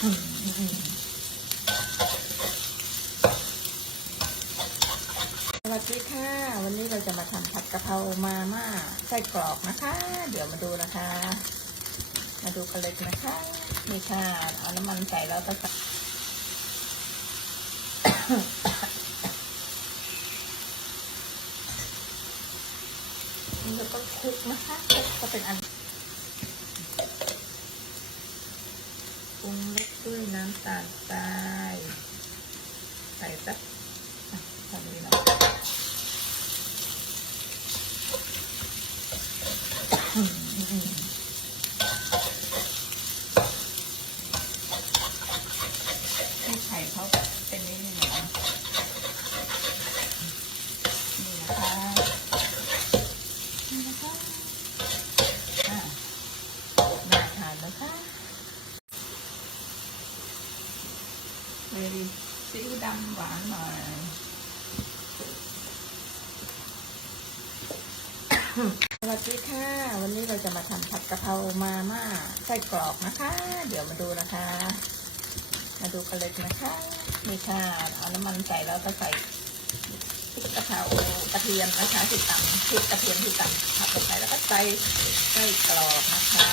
สวัสดีค่ะ วันนี้เราจะมาทำผัดกะเพรามาม่าไส้กรอกนะคะ เดี๋ยวมาดูนะคะ มาดูกันเลยนะคะนี่ค่ะเอาน้ำมันใส่แล้วก็นี่เราก็คลุกนะคะก็เป็นอัน สด้วยน้ำตาลทราย ใส่สักอะทำนี้เนาะให้ไข่เขาเป็นนิดนึงนะนี่นะคะนี่นะคะอะน่าทานนะคะเลยซีอิ๊วดำหวานหน่อย สวัสดีค่ะ วันนี้เราจะมาทำผัดกะเพรามาม่าไส้กรอกนะคะ เดี๋ยวมาดูนะคะ มาดูกันเลยนะคะนี่ค่ะเอาน้ำมันใส่แล้วก็ใส่พริกกะเพรากระเทียมนะคะที่ตำพริกกระเทียมที่ตำผัดลงไปแล้วก็ใส่ไส้กรอกนะคะ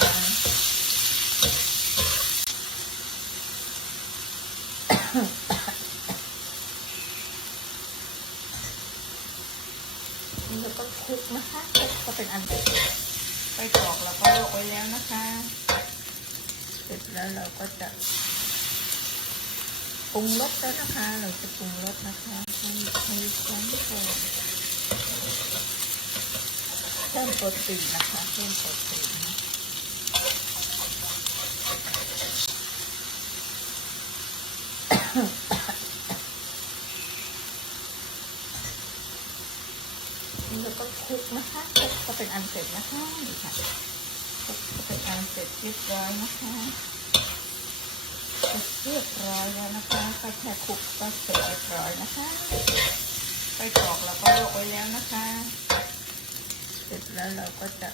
นี่เราก็คลุกนะคะคลุกก็เป็นอันเสร็จไปกรอกแล้วก็ลวกไว้แล้วนะคะ เสร็จแล้วเราก็จะปรุงรสแล้วนะคะ เราจะปรุงรสนะคะให้ให้ช้อนโฟเพิ่มโปรตีนนะคะเพิ่มโปรตีนนะนี่เราก็คลุก นะคะก็เป็นอันเสร็จนะคะนี่ค่ะก็เป็นอันเสร็จเรียบร้อยนะคะเรียบร้อยแล้วนะคะก็แค่คลุกก็เสร็จเรียบร้อยนะคะไปกรอกแล้วก็ลวกไว้แล้วนะคะ เสร็จแล้วเราก็จะ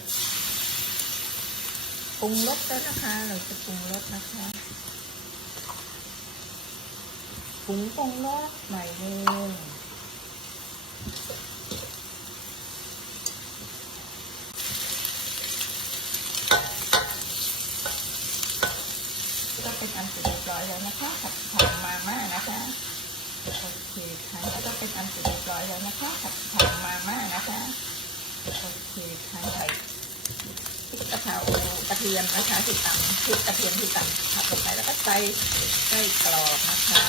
ปรุงรสแล้วนะคะ เราจะปรุงรสนะคะปรุงปรุงรสใหม่เองก็เป็นอันเสร็จเรียบร้อยแล้วนะคะผัดผักมาม่านะคะโอเคค่ะก็เป็นอันเสร็จเรียบร้อยแล้วนะคะผัดผักมาม่านะคะ โอเคค่ะใส่พริกกะเพรากระเทียมนะคะที่ตำพริกกระเทียมที่ตำผัดลงไปแล้วก็ใส่ไส้กรอบนะคะ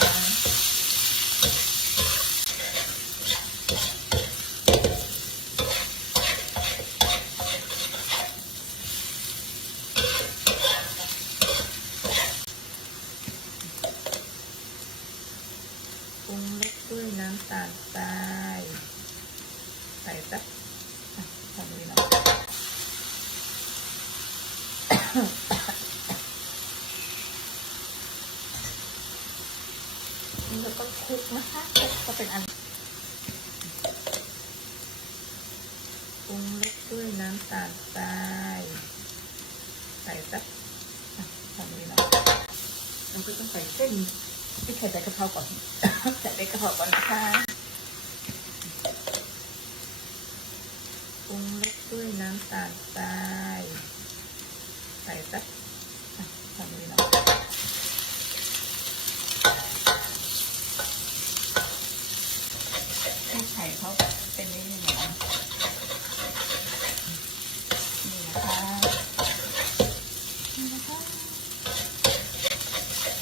ปรุงรสด้วยน้ำตาลทราย ใส่สักอะทำนี้เนาะ นี่เราก็ค ลุกนะคะคลุกก็เป็นอันปรุงรสด้วยน้ำตาลทรายใส่สักอะทำนี้เนาะเราก็ต้องใส่เส้นพี่ไม่ใส่ใบกะเพราก่อนใส่ใบกระเพราก่อนนะคะปรุงรสด้วยน้ำตาลทรายใส่สักอะทำนี้เนาะ ให้ไข่เขาเป็นนิดนึงนะนี่นะคะนี่นะคะ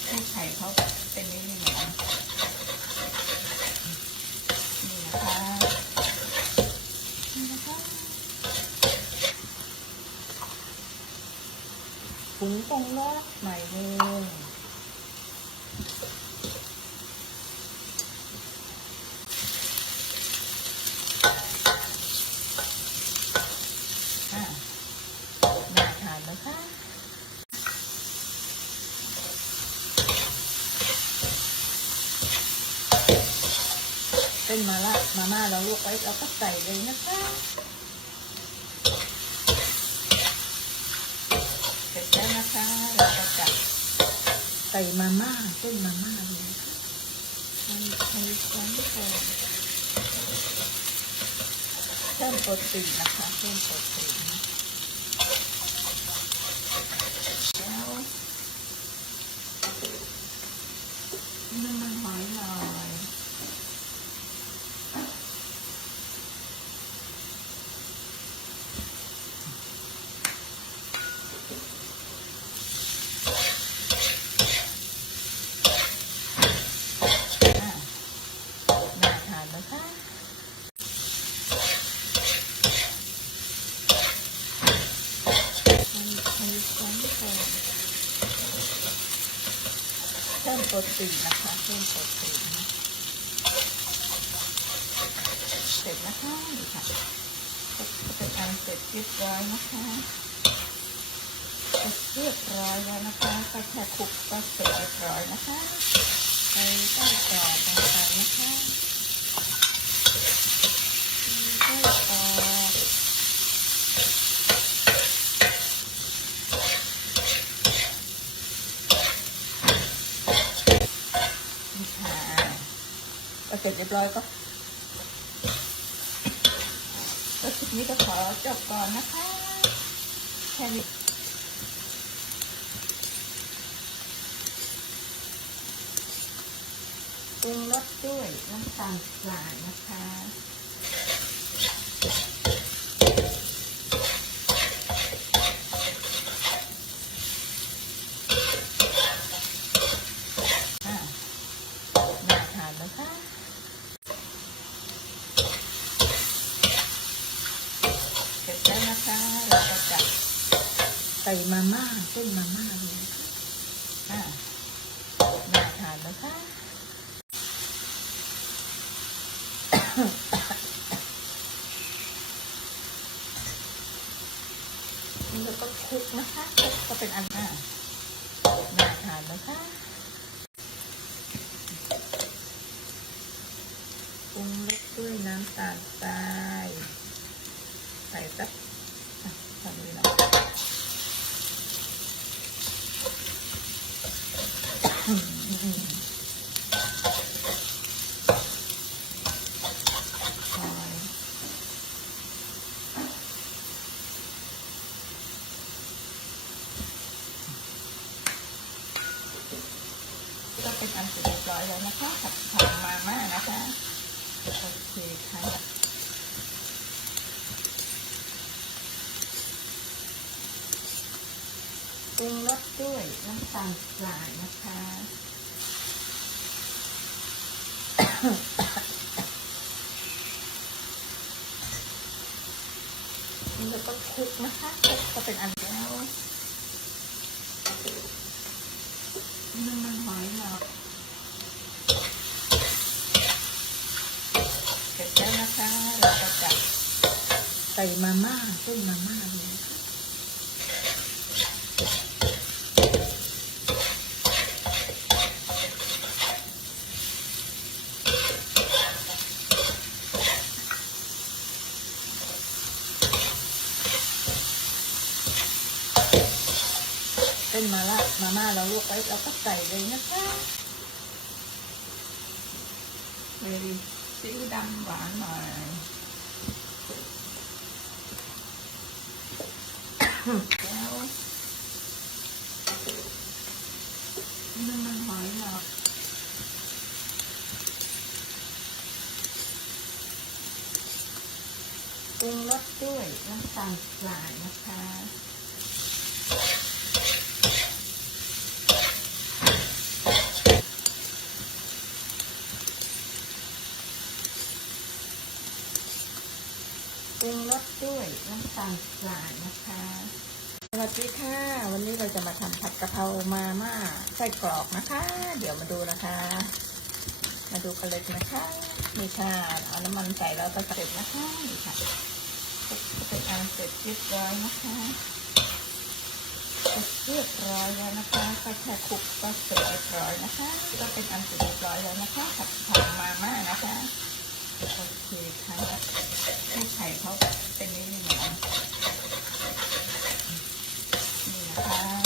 ให้ไข่เขาเป็นนิดนึงนะนี่นะคะนี่นะคะ ปรุงปรุงรสหน่อยนึงอะน่าทานนะค่ะเส้นมาละมาม่าเราลวกไว้เราก็ใส่เลยนะคะ เสร็จแล้วนะคะ เราก็จะ ใส่มาม่าเส้นมาม่าเลยนะคะให้ให้ช้อนก่อนพิ่มโปรตีนนะคะเพิ่มโปรตีนแล้วนึ่งมันหอยหน่อย อะน่าทา นะคะ มันมีความเพิ่มเพิ่มโปรตีนนะคะเพิ่มโปรตีนเสร็จนะคะนี่ค่ะก็เป็นอันเสร็จเรียบร้อยนะคะเสร็จเรียบร้อยแล้วนะคะก็แค่คลุกก็เสร็จเรียบร้อยนะคะไปใต้กรอบต่างๆนะคะใต้กรอบ นี่ค่ะก็ เสร็จเรียบร้อยก็ก็คลิปนี้ก็ขอจบก่อนนะคะแค่นี้ปรุงรสด้วยน้ำตาลทรายนะคะน่าทานนะคะ เสร็จแล้วนะคะ เราก็จะใส่มาม่าเส้นมาม่าเลยนะคะอะน่าทานนะคะนี่เราก็คลุกนะคะก็เป็นอันน่าน่าทานนะคะปรุงรสด้วยน้ำตาลทรายใส่สักอะทำนี้เนะ Mm-hmm. น้ำตาลทรายนะคะ นี่เราก็คลุกนะคะก็เป็นอันแล้วนึ่งมันหอยหน่อเสร็จแล้วนะคะ เราก็จะใส่มาม่าเส้นมาม่าเลยนะคะเส้นมาละมาม่าเราลวกไว้เราก็ใส่เลย นะคะเวลีซีอิ๊วดำหวานหน่อย แล้วนึ่งมันหอยหน่อยปรุงรสด้วยน้ำตาลทรายนะคะ ปรุงรส ด้วยน้ำตาลทรานะคะ สวัสดีค่ะ วันนี้เราจะมาทำผัดกะเพรามาม่าไส้กรอกนะคะ เดี๋ยวมาดูนะคะ มาดูกันเลยนะคะ นี่ค่ะเอาน้ำมันใส่แล้วก็เสร็จนะคะนี่ค่ะก็เป็นอันเสร็จเรียบร้อยนะคะเสร็จเรียบร้อยแล้วนะคะก็แค่คลุกก็เสร็จเรียบร้อยนะคะ ก็เป็นอันเสร็จเรียบร้อยแล้วนะคะผัดผักมาม่านะคะ โอเคค่ะให้ไข่เขาเป็นนิดหนึ่งนี่นะคะ